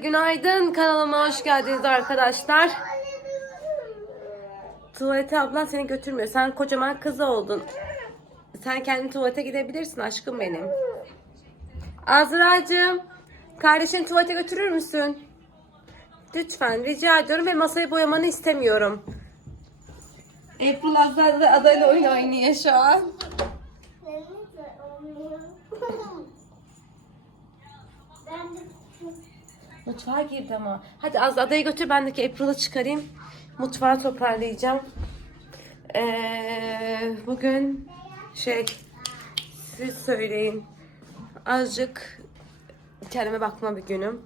günaydın. Kanalıma hoş geldiniz arkadaşlar. Tuvalete ablan seni götürmüyor. Sen kocaman kız oldun. Sen kendi tuvalete gidebilirsin aşkım benim. Azra'cığım. Kardeşini tuvalete götürür müsün? Lütfen rica ediyorum ve masayı boyamanı istemiyorum. April Azra da adayla oyun oynuyor şu an. Mutfağa girdi ama. Hadi az adayı götür ben de ki April'ı çıkarayım. Mutfağı toparlayacağım. Ee, bugün şey siz söyleyin. Azıcık kendime bakma bir günüm.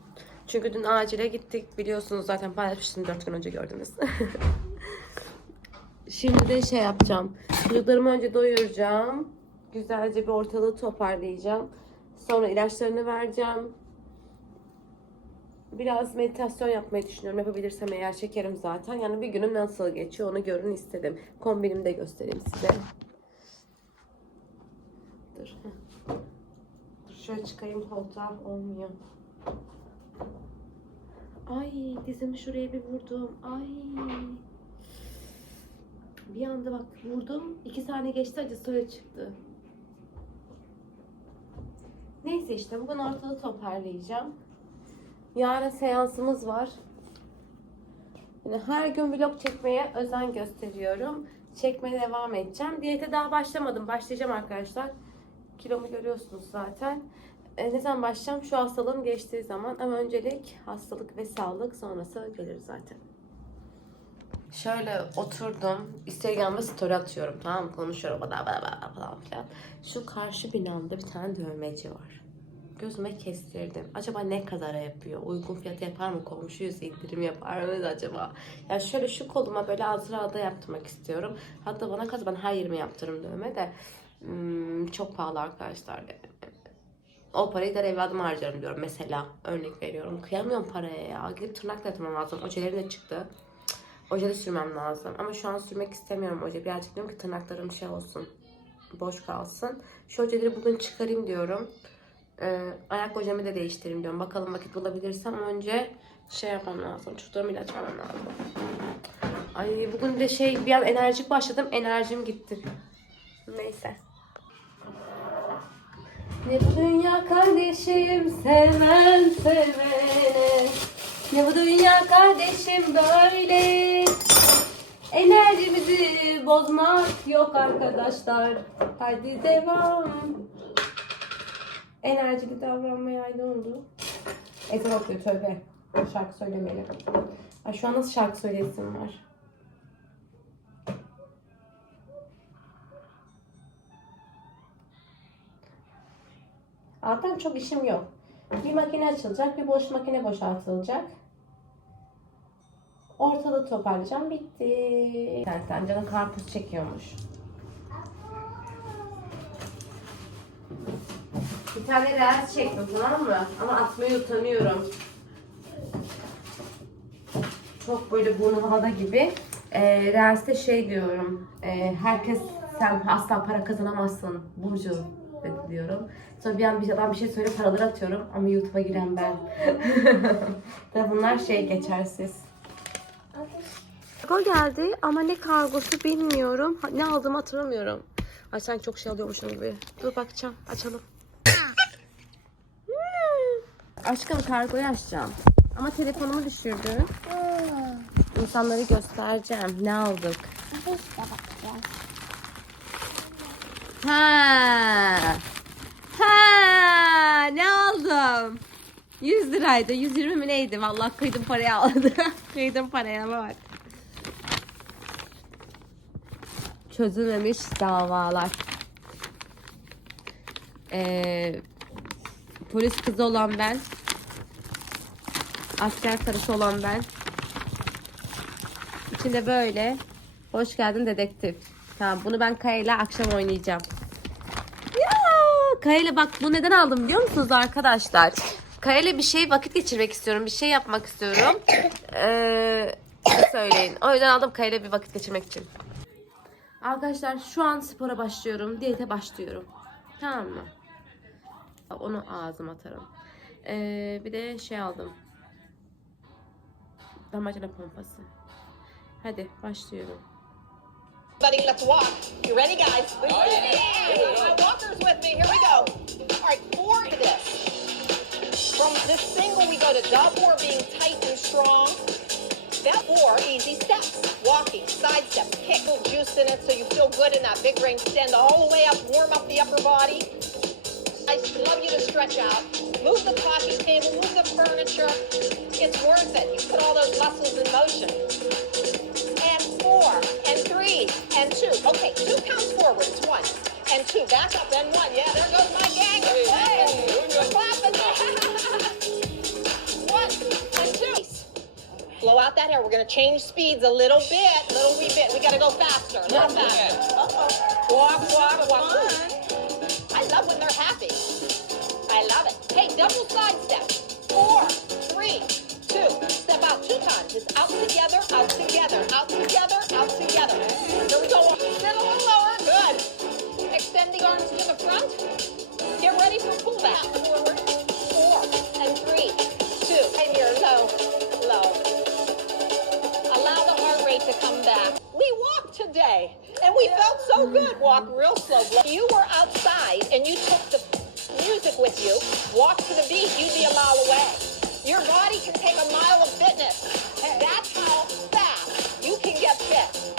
Çünkü dün acile gittik. Biliyorsunuz zaten paylaşmıştım 4 gün önce gördünüz. Şimdi de şey yapacağım. Çocuklarımı önce doyuracağım. Güzelce bir ortalığı toparlayacağım. Sonra ilaçlarını vereceğim. Biraz meditasyon yapmayı düşünüyorum. Yapabilirsem eğer çekerim zaten. Yani bir günüm nasıl geçiyor onu görün istedim. Kombinimi de göstereyim size. Dur. Dur şöyle çıkayım koltuğa. Olmuyor. Ay dizimi şuraya bir vurdum. Ay. Bir anda bak vurdum. iki saniye geçti acısı öyle çıktı. Neyse işte bugün ortalığı toparlayacağım. Yarın seansımız var. Yani her gün vlog çekmeye özen gösteriyorum. Çekmeye devam edeceğim. Diyete daha başlamadım. Başlayacağım arkadaşlar. Kilomu görüyorsunuz zaten. E, ne zaman başlayacağım? Şu hastalığım geçtiği zaman. Ama öncelik hastalık ve sağlık sonrası gelir zaten. Şöyle oturdum. Instagram'da story atıyorum tamam mı? Konuşuyorum bla bla bla falan filan. Şu karşı binamda bir tane dövmeci var. Gözüme kestirdim. Acaba ne kadara yapıyor? Uygun fiyatı yapar mı? Komşuyuz indirim yapar mı acaba? Ya şöyle şu koluma böyle Azra'da yaptırmak istiyorum. Hatta bana kaz ben her yerime yaptırırım dövme de. Hmm, çok pahalı arkadaşlar. O parayı da evladıma harcarım diyorum mesela. Örnek veriyorum. Kıyamıyorum paraya ya. Gidip tırnak da yapmam lazım. Ojelerim de çıktı. Oje de sürmem lazım. Ama şu an sürmek istemiyorum oje. Birazcık diyorum ki tırnaklarım şey olsun. Boş kalsın. Şu ojeleri bugün çıkarayım diyorum. Ee, ayak ojemi de değiştireyim diyorum. Bakalım vakit bulabilirsem önce şey yapmam lazım. Çocuklarıma ilaç vermem lazım. Ay bugün de şey bir an enerjik başladım. Enerjim gitti. Neyse. Ne bu dünya kardeşim seven sevene Ne bu dünya kardeşim böyle Enerjimizi bozmak yok arkadaşlar Hadi devam Enerjili davranmaya aynı oldu Ezan okuyor tövbe Şarkı söylemeyelim Ay şu an nasıl şarkı söyleyesim var Zaten çok işim yok. Bir makine açılacak, bir boş makine boşaltılacak. Ortalığı toparlayacağım. Bitti. Zaten canım karpuz çekiyormuş. Bir tane reels çektim tamam mı? Ama atmayı utanıyorum. Çok böyle burnum havada gibi. E, reels'te şey diyorum. e, herkes sen asla para kazanamazsın Burcu diyorum. Sonra bir an bir, ben bir şey söyle paraları atıyorum ama YouTube'a giren ben. Tabii bunlar şey geçersiz. Kargo geldi ama ne kargosu bilmiyorum. Ne aldığımı hatırlamıyorum. Ay sen çok şey alıyormuşsun gibi. Dur bakacağım. Açalım. Aşkım kargoyu açacağım. Ama telefonumu düşürdün. İnsanları göstereceğim. Ne aldık? Ha. Ha. Ne aldım? 100 liraydı. 120 mi neydi? Vallahi kıydım parayı aldı. kıydım paraya bak. Çözülmemiş davalar. Ee, polis kızı olan ben. Asker karısı olan ben. içinde böyle. Hoş geldin dedektif. Tamam bunu ben Kaya ile akşam oynayacağım. Ya Kaya ile bak bunu neden aldım biliyor musunuz arkadaşlar? Kaya ile bir şey vakit geçirmek istiyorum. Bir şey yapmak istiyorum. Ee, söyleyin. O yüzden aldım Kaya ile bir vakit geçirmek için. Arkadaşlar şu an spora başlıyorum. Diyete başlıyorum. Tamam mı? Onu ağzıma atarım. Ee, bir de şey aldım. Damacana pompası. Hadi başlıyorum. Buddy, let's walk. You ready, guys? Oh, yeah. Got my walkers with me. Here we go. All right, four to this. From this single, we go to double four, being tight and strong. That four easy steps. Walking, side step, kick, juice in it so you feel good in that big range. Stand all the way up, warm up the upper body. I love you to stretch out. Move the coffee table, move the furniture. It's worth it. You put all those muscles in motion and four, and three, and two. Okay, two counts forward. It's one, and two. Back up, and one. Yeah, there goes my gang. Hey, we're clapping. one, and two. Blow out that hair. We're gonna change speeds a little bit, little wee bit. We gotta go faster, a little faster. Uh-oh. Walk, walk, walk. Double side step. Four, three, two. Step out two times. It's out together, out together, out together, out together. Here we go. Sit a little lower. Good. Extend the arms to the front. Get ready for pullback. Forward. Four and three, two. And you're low, low. Allow the heart rate to come back. We walked today and we felt so good. Walk real slow. You were outside and you took the music with you. Walk to the beat, you'd be a mile away. Your body can take a mile of fitness. And that's how fast you can get fit.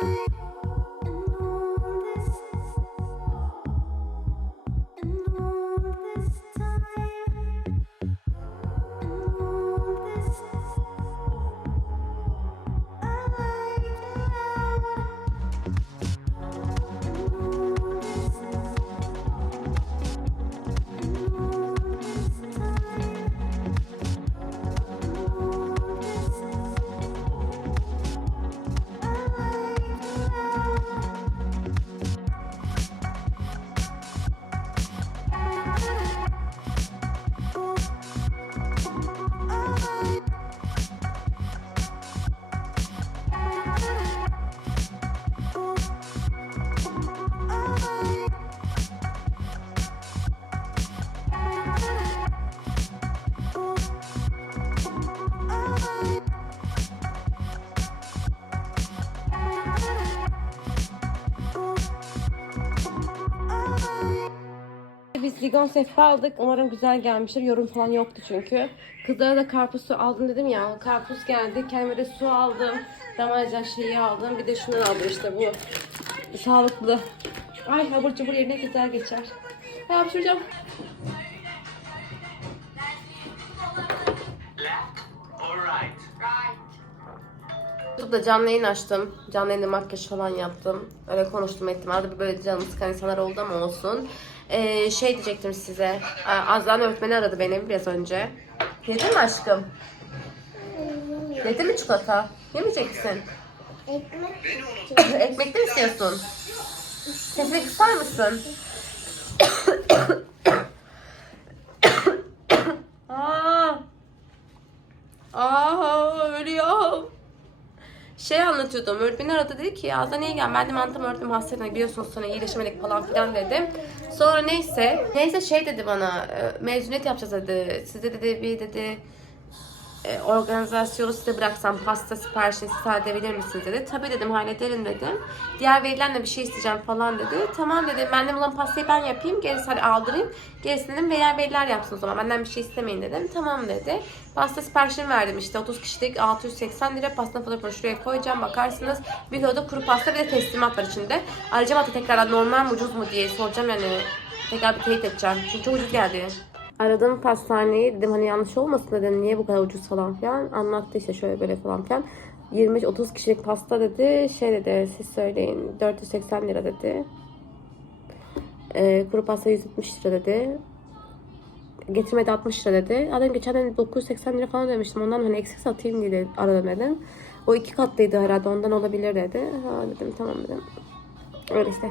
はい。Biz ligon sehpa aldık. Umarım güzel gelmiştir. Yorum falan yoktu çünkü. Kızlara da karpuz su aldım dedim ya. Karpuz geldi. Kendime de su aldım. Damacana şeyi aldım. Bir de şundan aldım işte bu. Sağlıklı. Ay abur cubur yerine güzel geçer. Ben hapşıracağım. YouTube'da canlı yayın açtım. Canlı yayında makyaj falan yaptım. Öyle konuştum ettim. Arada böyle canımı sıkan insanlar oldu ama olsun. Ee, şey diyecektim size. Aa, Azlan öğretmeni aradı benim biraz önce. Yedin mi aşkım? Yedin mi çikolata? Yemeyecek misin? Ekmek. Ekmek de istiyorsun. Sesini kısar mısın? Şey anlatıyordum. Öğretmeni aradı dedi ki Azda niye gel? Ben de mantım öğretmenim hastaydım biliyorsunuz sonra iyileşemedik falan filan dedim. Sonra neyse. Neyse şey dedi bana. Mezuniyet yapacağız dedi. Size dedi bir dedi e, organizasyonu size bıraksam pasta siparişini siz misiniz dedi. Tabii dedim hallederim dedim. Diğer verilenle bir şey isteyeceğim falan dedi. Tamam dedim ben de bulan pastayı ben yapayım. Gerisi hadi aldırayım. Gerisini dedim diğer veliler yapsın o zaman. Benden bir şey istemeyin dedim. Tamam dedi. Pasta siparişini verdim işte 30 kişilik 680 lira pasta fotoğrafını koyacağım bakarsınız. Bir kiloda kuru pasta bir de teslimat var içinde. Arayacağım hatta tekrardan normal mi ucuz mu diye soracağım yani. Tekrar bir teyit edeceğim. Çünkü çok ucuz geldi. Aradım pastaneyi dedim hani yanlış olmasın dedim niye bu kadar ucuz falan filan? Anlattı işte şöyle böyle falan filan. 25-30 kişilik pasta dedi şey dedi siz söyleyin 480 lira dedi. Ee, kuru pasta 170 lira dedi. Getirmedi 60 lira dedi. Adam geçen hani 980 lira falan demiştim ondan hani eksik satayım diye aradım dedim. O iki katlıydı herhalde ondan olabilir dedi. Ha dedim tamam dedim. Öyle işte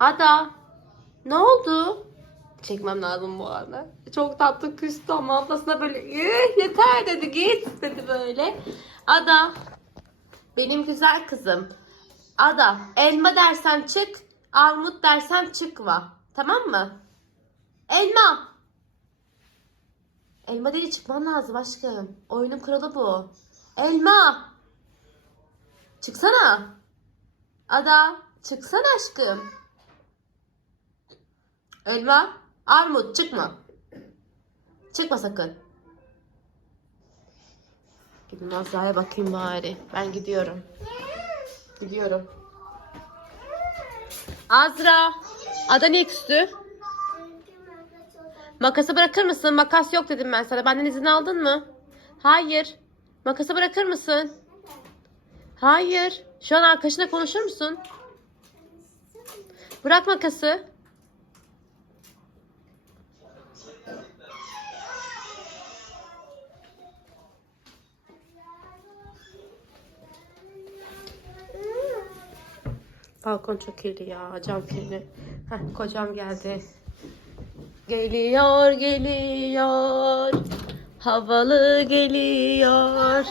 Ada. Ne oldu? Çekmem lazım bu arada. Çok tatlı küstü ama ablasına böyle "Üh, yeter dedi git dedi böyle. Ada. Benim güzel kızım. Ada elma dersem çık. Armut dersem çıkma. Tamam mı? Elma. Elma dedi çıkman lazım aşkım. Oyunun kralı bu. Elma. Çıksana. Ada çıksana aşkım. Elma, armut çıkma. Çıkma sakın. Gidin Azra'ya bakayım bari. Ben gidiyorum. Gidiyorum. Azra. Ada niye küstü? Makası bırakır mısın? Makas yok dedim ben sana. Benden izin aldın mı? Hayır. Makası bırakır mısın? Hayır. Şu an arkadaşına konuşur musun? Bırak makası. Balkon çok kirli ya. Cam kirli. Heh, kocam geldi. Geliyor geliyor. Havalı geliyor.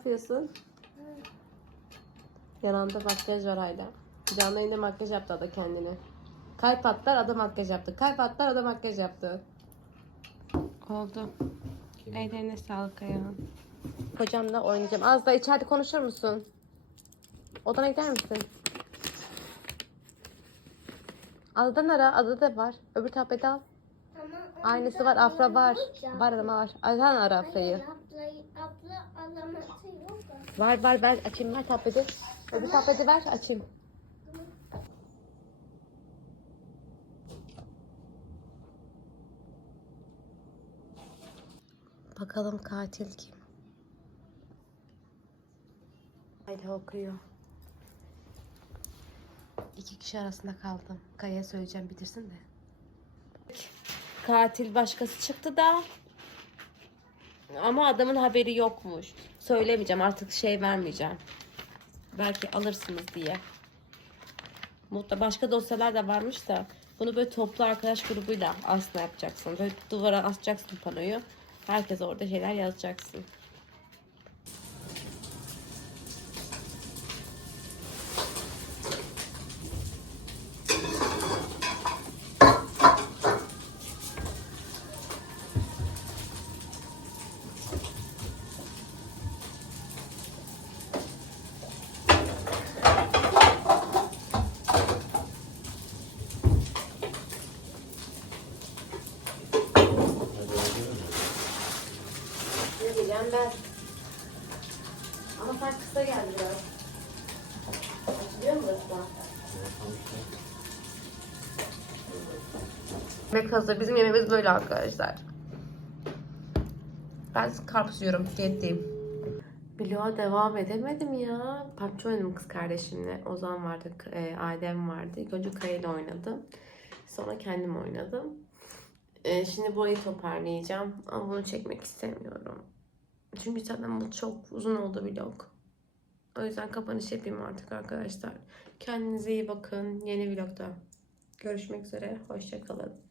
Yapıyorsun? Yanında makyaj var hala. Canlı yayında makyaj yaptı ada kendine. Kalp atlar ada makyaj yaptı. Kalp atlar ada makyaj yaptı. Oldu. Ellerine sağlık ayağın. Kocamla oynayacağım. Az da içeride konuşur musun? Odana gider misin? Adadan ara. Adada da var. Öbür tapeti al. Aynısı var. Afra var. Var ama var. Adadan ara Afra'yı. Abla alaması yok da. Var var ver açayım ver tableti. Öbür tableti ver açayım. Bakalım katil kim? Hala okuyor. İki kişi arasında kaldım. Kaya'ya söyleyeceğim bitirsin de. Katil başkası çıktı da. Ama adamın haberi yokmuş. Söylemeyeceğim artık şey vermeyeceğim. belki alırsınız diye. Mutlaka başka dosyalar da varmış da bunu böyle toplu arkadaş grubuyla aslında yapacaksın. Böyle duvara asacaksın panoyu. Herkes orada şeyler yazacaksın. Diyeceğim ben? Ama sen kısa geldi biraz. Açılıyor mu burası? Yemek hazır. Bizim yemeğimiz böyle arkadaşlar. Ben karpuz yiyorum. Diyetteyim. Bloğa devam edemedim ya. PUBG oynadım kız kardeşimle. Ozan vardı, e, Adem vardı. Önce Kaya ile oynadım. Sonra kendim oynadım. E, şimdi burayı toparlayacağım. Ama bunu çekmek istemiyorum. Çünkü zaten bu çok uzun oldu vlog. O yüzden kapanış yapayım artık arkadaşlar. Kendinize iyi bakın. Yeni vlogda görüşmek üzere. Hoşçakalın.